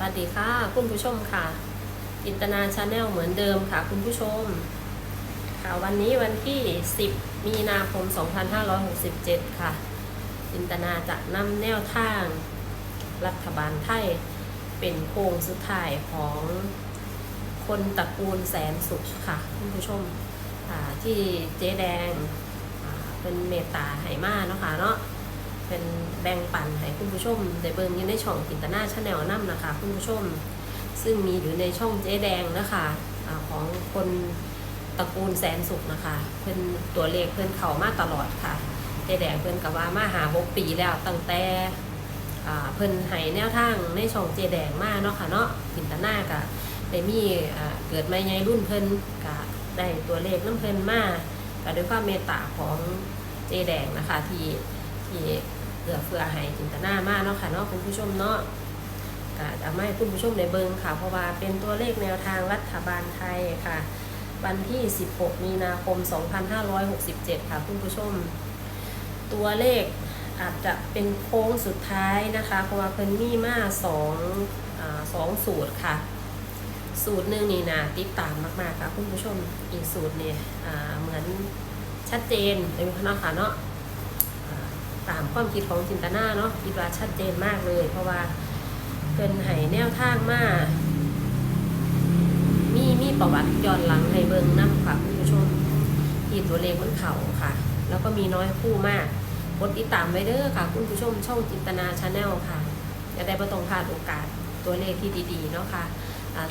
วัสดีค่ะ คุณผู้ชมค่ะอินตนาชาแนลเหมือนเดิมค่ะ คุณผู้ชม ค่ะวันนี้วันที่ 10 มีนาคม 2567 ค่ะอินตนาจะนำแนวทาง รัฐบาลไทย เป็นโค้งสุดท้ายของคนตระกูลแสนสุขค่ะ คุณผู้ชมที่เจ๊แดงเป็นเมตตาไหมาเนาะค่ะเนาะ เป็นแบ่งปันให้คุณผู้ชมได้เบิ่งอยู่ในช่องกินตนาชาแนลนํนะคะ คุณผู้ชม ซึ่งมีอยู่ในช่องเจ๊แดงนะคะอาของคนตระกูลแสนสุขนะคะเพิ่นตัวเลขเพิ่นเขามาตลอดค่ะเจ๊แดงเพิ่นก็ว่ามาหาหกปีแล้วตั้งแต่เพิ่นให้แนวทางในช่องเจ๊แดงมาเนาะค่ะเนาะกินตนาก็ได้มีเกิดมาใหญ่รุ่นเพิ่นก็ได้ตัวเลขน้ำเพิ่นมากด้วยความเมตตาของเจ๊แดงนะคะที่ ที่เอื้อเฟือให้จินตนามากเนาะค่ะเนาะคุณผู้ชมเนาะก็จะไม่คุณผู้ชมในเบิงค่ะ เพราะว่าเป็นตัวเลขแนวทางรัฐบาลไทยค่ะ วันที่ 16 มีนาคม 2567 ค่ะคุณผู้ชม ตัวเลขอาจจะเป็นโค้งสุดท้ายนะคะ เพราะว่าเพิ่นมีมาสองอสองสูตรค่ะ สูตรหนึ่งนี่นะติดตามมาก ๆ ค่ะ คุณผู้ชมอีกสูตรเนี่ยเหมือนชัดเจนเลยเนาะค่ะเนาะ ตามความคิดของจินตนาเนาะคิดว่าชัดเจนมากเลย เพราะว่าเพิ่นให้แนวทางมามีมีประวัติย้อนหลังให้เบิ่งนํค่ะคุณผู้ชมที่ตัวเลขมันเข่าค่ะ แล้วก็มีน้อยคู่มากกดติดตามไว้เด้อค่ะ คุณผู้ชมช่องจินตนาชาแนลค่ะจะได้ประตรงพลาดโอกาสตัวเลขที่ดีๆเนาะค่ะ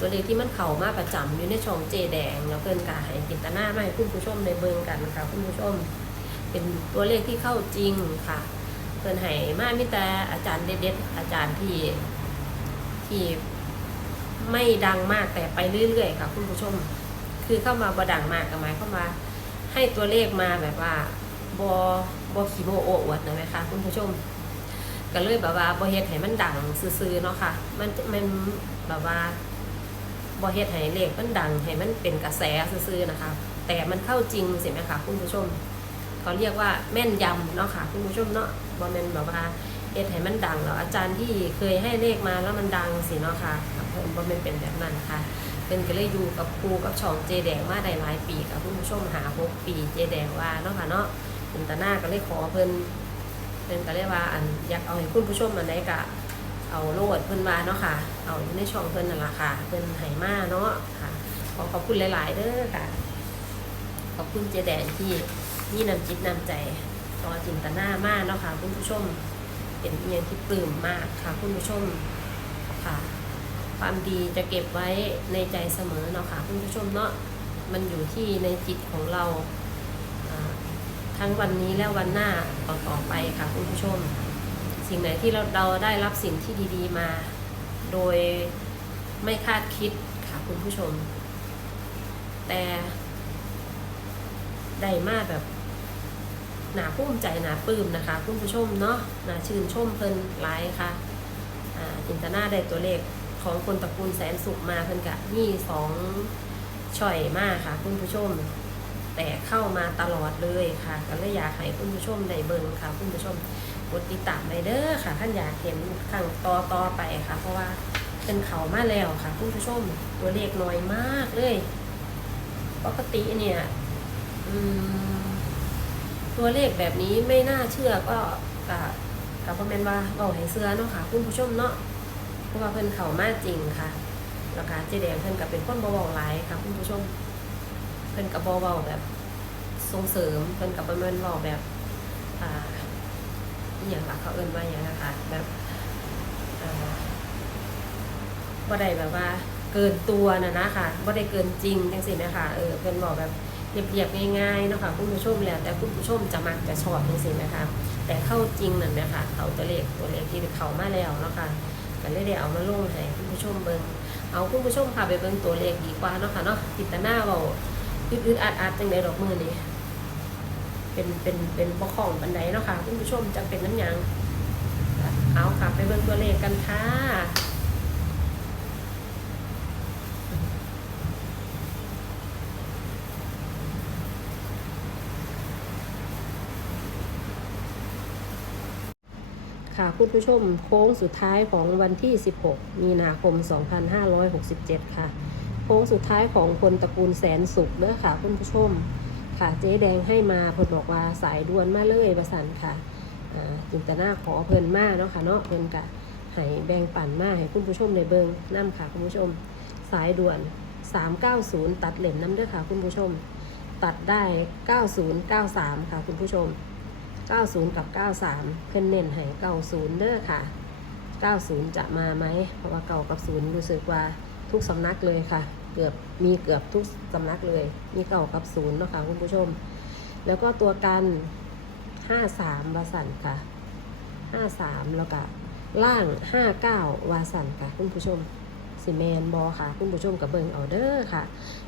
ตัวเลขที่มันเข่ามาประจำอยู่ในช่องเจแดง แล้วเพิ่นกาให้จินตนามาให้คุณผู้ชมได้เบิ่งกันค่ะคุณผู้ชม เป็นตัวเลขที่เข้าจริงค่ะ เพิ่นให้มามีแต่อาจารย์เด็ดๆอาจารย์ที่ที่ไม่ดังมากแต่ไปเรื่อยๆค่ะ คุณผู้ชม คือเข้ามาบดังมากกับหมายเข้ามาให้ตัวเลขมาแบบว่าบอบอขีโมโออวดนะไหมคะคุณผู้ชมก็เลยแบบว่าบอเฮ็ดให้มันดังซื่อๆเนาะค่ะ มันมันแบบว่าบอเฮ็ดให้เลขมันดังให้มันเป็นกระแสซื่อๆนะคะ แต่มันเข้าจริงสิไหมคะคุณผู้ชม เขาเรียกว่าแม่นยำเนาะค่ะคุณผู้ชมเนาะบอแม่นแบบว่าเอ็ดให้มันดังแล้วอาจารย์ที่เคยให้เลขมาแล้วมันดังสิเนาะค่ะเพิ่นบ่แม่นเป็นแบบนั้นค่ะเป็นก็เลยอยู่กับครูกับช่องเจแดงมาได้หลายปีกับคุณผู้ชมหาหกปีเจแดงว่าเนาะค่ะเนาะคุณตาหน้าก็เลยขอเพิ่นเพิ่นก็เลยว่าอันอยากเอาให้คุณผู้ชมอันไหนก็เอาโลดเพิ่นว่าเนาะค่ะ เอาอยู่ในช่องเพิ่นนั่นแหละค่ะเพิ่นให้มาเนาะค่ะขอขอบคุณหลาย ๆเด้อค่ะ ขอบคุณเจแดงที่ มีน้ำจิตนำใจต่อจินตนามากเนาะค่ะคุณผู้ชมเป็นเอียงที่ปลื้มมากค่ะคุณผู้ชมค่ะ ความดีจะเก็บไว้ในใจเสมอเนาะค่ะคุณผู้ชมเนาะมันอยู่ที่ในจิตของเราทั้งวันนี้และวันหน้าต่อต่อไปค่ะคุณผู้ชม สิ่งไหนที่เราเราได้รับสิ่งที่ดีๆมา โดยไม่คาดคิดค่ะคุณผู้ชม แต่ได้มากแบบ หนาภูมิใจหนาปลื้มนะคะคุณผู้ชมเนาะหนาชื่นชมเพลินหลค่ะอินตนาได้ตัวเลขของคนตระกูลแสนสุขมาเพิ่นกะนี่สองช่อยมากค่ะ คุณผู้ชม แต่เข้ามาตลอดเลยค่ะก็เลยอยากให้คุณผู้ชมได้เบิ่งค่ะ คุณผู้ชมกดติดตามไปเด้อค่ะท่านอยากเห็นครั้งต่อต่อไปค่ะ เพราะว่าเป็นเขามาแล้วค่ะ คุณผู้ชมตัวเลขน้อยมากเลย ปกติเนี่ย อืม ตัวเลขแบบนี้ไม่น่าเชื่อก็กับกับพ่อแม่นว่าเบาให้เสื้อเนาะค่ะคุณผู้ชมเนาะเพราะว่าเพิ่นเข้ามากจริงค่ะแล้วก็เจแดงเพิ่นก็เป็นคนบ่เว้าหลายค่ะคุณผู้ชม เพิ่นก็บ่เว้าแบบส่งเสริมเพิ่นก็บ่แม่นเว้าแบบอ่าอย่างละเขาเอิ้นว่าหยังนะคะแบบบ่ได้แบบว่าเกินตัวนะนะค่ะบ่ได้เกินจริงจังซี่นะคะเออเพิ่นบอกแบบ เรียบๆง่ายๆนะคะคุณผู้ชมแล้วแต่คุณผู้ชมจะมักจะชอบจริงๆนะคะ แต่เข้าจริงนั่นนะคะเขาตัวเลขตัวเลขที่เขามาแล้วนะคะก็เลยได้เอามาลงให้คุณผู้ชมเบิ่งเอาคุณผู้ชมค่ะไปเบิ่งตัวเลขดีกว่าเนาะค่ะเนาะจิตนาเบาอึดๆอัดๆจังไดดอกมือนี่เป็นเป็นเป็นบ่ของบันไดเนาะค่ะคุณผู้ชมจะเป็นน้ำยังเอาค่ะไปเบิ่งตัวเลขกันค่ะ คุณผู้ชมโค้งสุดท้ายของวันที่ 16 มีนาคม 2567 ค่ะ โค้งสุดท้ายของคนตระกูลแสนสุขเด้อค่ะ คุณผู้ชม ค่ะเจ๊แดงให้มาเพิ่นบอกว่าสายด่วนมาเลยประสันค่ะจินตนาขอเพิ่นมาเนาะค่ะเนาะเพิ่นกะให้แบ่งปันมาให้คุณผู้ชมในเบิงน้ำค่ะคุณผู้ชม สายด่วน 390 ตัดเหล่มน้ำเด้อค่ะ คุณผู้ชม ตัดได้ 9093 ค่ะคุณผู้ชม 90 กับ 93 เพิ่อนเน้นให้90เด้อค่ะ 90 จะมาไหม เพราะว่าเก่ากับศูนย์รู้สึกว่าทุกสำนักเลยค่ะ เกือบมีเกือบทุกสำนักเลย มีเก่ากับศูนย์เนาะค่ะคุณผู้ชม แล้วก็ตัวกัน 53วาสันค่ะ 53 แล้วก็ล่าง 59วาสันค่ะคุณผู้ชมสิแมนบอค่ะ คุณผู้ชมกับเบิงเอเด้อค่ะ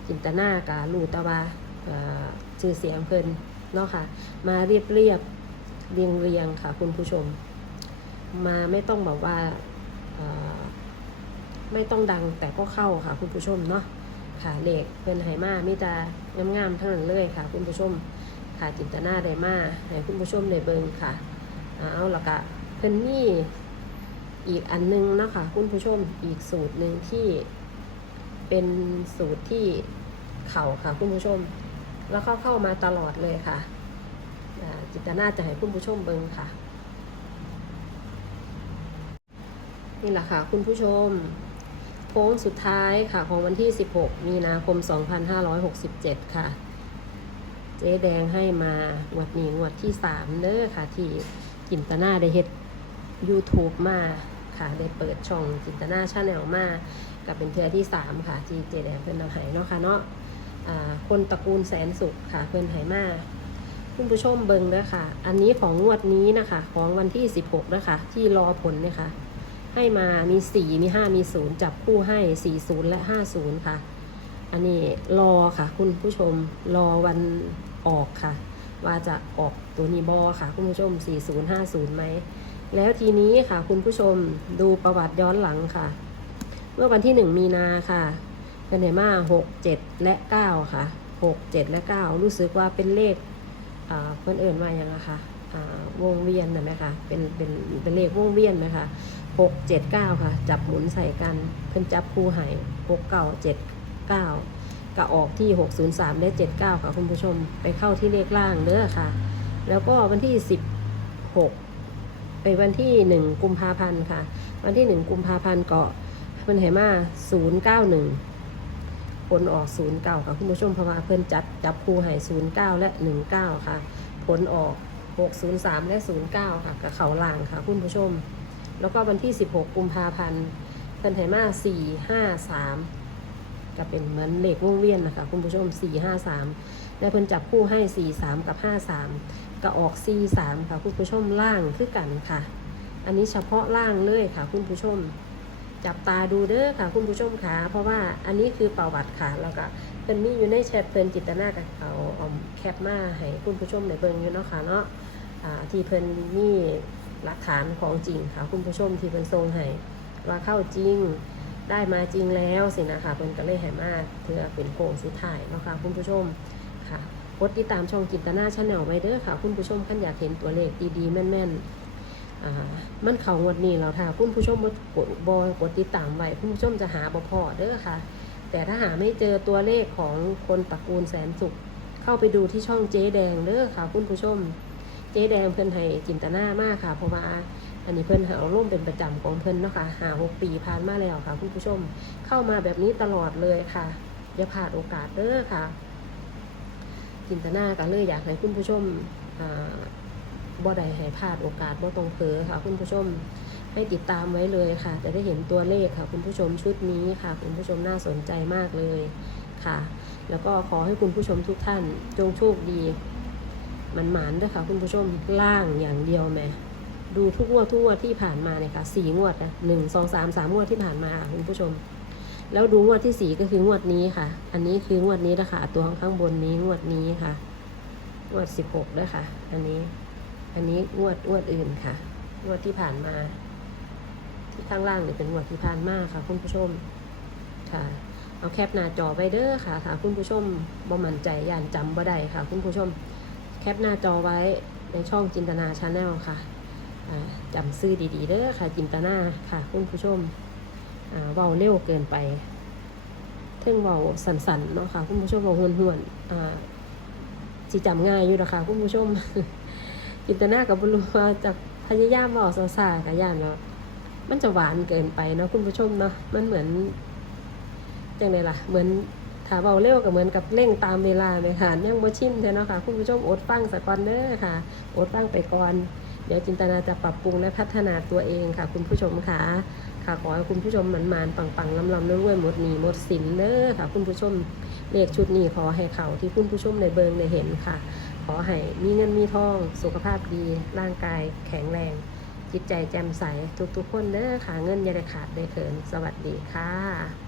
จินตนากาลูตะวาอ่อชื่อเสียงเพิ่นเนาะค่ะ มาเรียบเรียบ เรียงเรียงค่ะคุณผู้ชม มาไม่ต้องแบบว่าไม่ต้องดังแต่ก็เข้าค่ะคุณผู้ชมเนาะค่ะเลขเพิ่นไหมามีแต่งามๆทั้งนั้นเลยค่ะ คุณผู้ชมค่ะจินตนาได้มาให้คุณผู้ชมได้เบิ่งค่ะเอาละกะเพิ่นมีอีกอันหนึงนะคะคุณผู้ชมอีกสูตรหนึ่งที่เป็นสูตรที่เข่าค่ะคุณผู้ชม แล้วเข้าเข้ามาตลอดเลยค่ะ จินตนาจะให้คุณผู้ชมเบิ่งค่ะ นี่แหละค่ะ คุณผู้ชมโค้งสุดท้ายค่ะ ของวันที่ 16 มีนาคม 2567 ค่ะ เจ๊แดงให้มางวดนี้งวดที่ 3เด้อค่ะ ที่จินตนาได้เฮ็ด YouTube มาค่ะ ได้เปิดช่องจินตนาชาแนลมากับเป็นเทือที่ 3 ค่ะที่เจ๊แดงเพิ่นนำให้เนาะค่ะเนาะคนตระกูลแสนสุขค่ะ เพิ่อนให้มา คุณผู้ชมเบิงเด้อค่ะอันนี้ของงวดนี้นะคะ ของวันที่ 16 นะคะ ที่รอผลนี่ยค่ะให้มามี 4 มี 5 มี 0 จับคู่ให้ 40 และ 50 ค่ะ อันนี้รอค่ะ คุณผู้ชมรอวันออกค่ะ ว่าจะออกตัวนี้บอค่ะ คุณผู้ชม 40 50 ไหม แล้วทีนี้ค่ะ คุณผู้ชมดูประวัติย้อนหลังค่ะ เมื่อวันที่ 1 มีนาค่ะเป็นไหนมา6 7 และ 9 ค่ะ 6 7 และ 9 รู้สึกว่าเป็นเลข เพื่อนเอื่นว่ายังไงคะวงเวียนนะไหมคะเป็นเป็นเป็นเลขวงเวียนไหมคะหกเจ็ดเก้าค่ะ จับหมุนใส่กันเพิ่นจับคู่ให้หกเก้าเจ็ดเก้าก็ออกที่หกศูนย์สามและเจ็ดเก้าค่ะคุณผู้ชมไปเข้าที่เลขล่างเด้อค่ะ แล้วก็วันที่สิบหกไปวันที่หนึ่งกุมภาพันธ์ค่ะ วันที่หนึ่งกุมภาพันธ์เก็เพิ่นให้มาศูนย์เก้าหนึ่ง ผลออกศูนย์เก้าค่ะคุณผู้ชมเพราะว่าเพิ่นจัดจับคู่ให้ศูนย์เก้าและหนึ่งเก้าค่ะ ผลออกหกศูนย์สามและศูนย์เก้าค่ะกับเขาล่างค่ะคุณผู้ชม แล้วก็วันที่ 16 กุมภาพันธ์เพิ่นให้มา4 5 3 ก็เป็นเหมือนเลขวงเวียนนะคะคุณผู้ชม 4 5 3 แล้เพิ่นจับคู่ให้ 4 3 กับ 5 3 ก็ออก 4 3 ค่ะคุณผู้ชมล่างคือกันค่ะ อันนี้เฉพาะล่างเลยค่ะคุณผู้ชม จับตาดูเด้อค่ะคุณผู้ชมค่ะเพราะว่าอันนี้คือประวัติค่ะแล้วก็เพิ่นมีอยู่ในแชทเพิ่นจิตนากับเอาเอาแคปมาให้คุณผู้ชมได้เบิ่งอยู่เนาะค่ะเนาะที่เพิ่นมีหลักฐานของจริงค่ะคุณผู้ชมที่เพิ่นทรงให้ว่าเข้าจริงได้มาจริงแล้วสินะคะเพิ่นก็เลยให้มาเพื่อเป็นโค้งสุดท้ายเนาะค่ะคุณผู้ชมค่ะกดติดตามช่องจิตนาชาแนลไว้เด้อค่ะ คุณผู้ชมคันอยากเห็นตัวเลขดีๆแม่นๆอ่า มันเขางวดนี้แล้วค่ะคุณผู้ชมกดบอกดติดตามไว้คุณผู้ชมจะหาบพอเด้อค่ะ แต่ถ้าหาไม่เจอตัวเลขของคนตระกูลแสนสุข เข้าไปดูที่ช่องเจ๊แดงเด้อค่ะ คุณผู้ชม เจ๊แดงเพิ่อนให้จินตนามากค่ะเพราะว่าอันนี้เพิ่อนเอาร่วมเป็นประจำของเพิ่อนเนาะค่ะหาหกปีผ่านมาแล้วค่ะ คุณผู้ชมเข้ามาแบบนี้ตลอดเลยค่ะ อย่าพลาดโอกาสเด้อค่ะ จินตนาก็เลยอยากให้คุณผู้ชมอ่า บ่ได้ให้พลาดโอกาสบ่ตรงเผลอค่ะ คุณผู้ชมให้ติดตามไว้เลยค่ะ จะได้เห็นตัวเลขค่ะ คุณผู้ชมชุดนี้ค่ะ คุณผู้ชมน่าสนใจมากเลยค่ะ แล้วก็ขอให้คุณผู้ชมทุกท่านจงโชคดีมันหมานด้วยค่ะ คุณผู้ชมล่างอย่างเดียวแม่ดูทุกงวดทุกงวดที่ผ่านมาเนี่ยค่ะสี่งวดนะหนึ่งสองสามสามงวดที่ผ่านมาคุณผู้ชม แล้วดูงวดที่สี่ก็คืองวดนี้ค่ะ อันนี้คืองวดนี้นะคะตัวข้างบนนี้งวดนี้ค่ะงวดสิบหกด้วยค่ะ อันนี้ อันนี้งวดงวดอื่นค่ะงวดที่ผ่านมา ที่ข้างล่างเนี่ยเป็นงวดที่ผ่านมาค่ะ คุณผู้ชมค่ะเอาแคปหน้าจอไว้เด้อค่ะถ้าคุณผู้ชมบ่มั่นใจย่านจำบ่ได้ค่ะ คุณผู้ชม แคปหน้าจอไว้ในช่องจินตนาชาแนลค่ะอ่าจำซื้อดีๆเด้อค่ะ จินตนาค่ะ คุณผู้ชมอ่าเว้าเร็วเกินไปเท่งเว้าสันๆเนาะค่ะ คุณผู้ชมเว้าหวนๆอ่าสิจำง่ายอยู่นะคะคุณผู้ชม จินตนากับบรู้ว่าจะพยายามเว้าซาๆกับย่านแล้วมันจะหวานเกินไปเนาะคุณผู้ชมเนาะมันเหมือนจังไดล่ะ เหมือนถาเบาเร็วก็เหมือนกับเร่งตามเวลาไหมค่ะยังบ่ชินเลยเนาะค่ะคุณผู้ชมอดฟังสักก่อนเด้อค่ะอดฟังไปก่อน เดี๋ยวจินตนาจะปรับปรุงและพัฒนาตัวเองค่ะ คุณผู้ชมค่ะค่ะขอให้คุณผู้ชมมันมานๆปังๆลำลำรวยๆหมดหนีหมดสินเด้อค่ะ คุณผู้ชมเลขชุดนี้ขอให้เขาที่คุณผู้ชมในเบิงในเห็นค่ะ ขอให้มีเงินมีทอง สุขภาพดี ร่างกายแข็งแรง จิตใจแจ่มใส ทุกๆคนเด้อค่ะ เงินอย่าได้ขาดได้เขิน สวัสดีค่ะ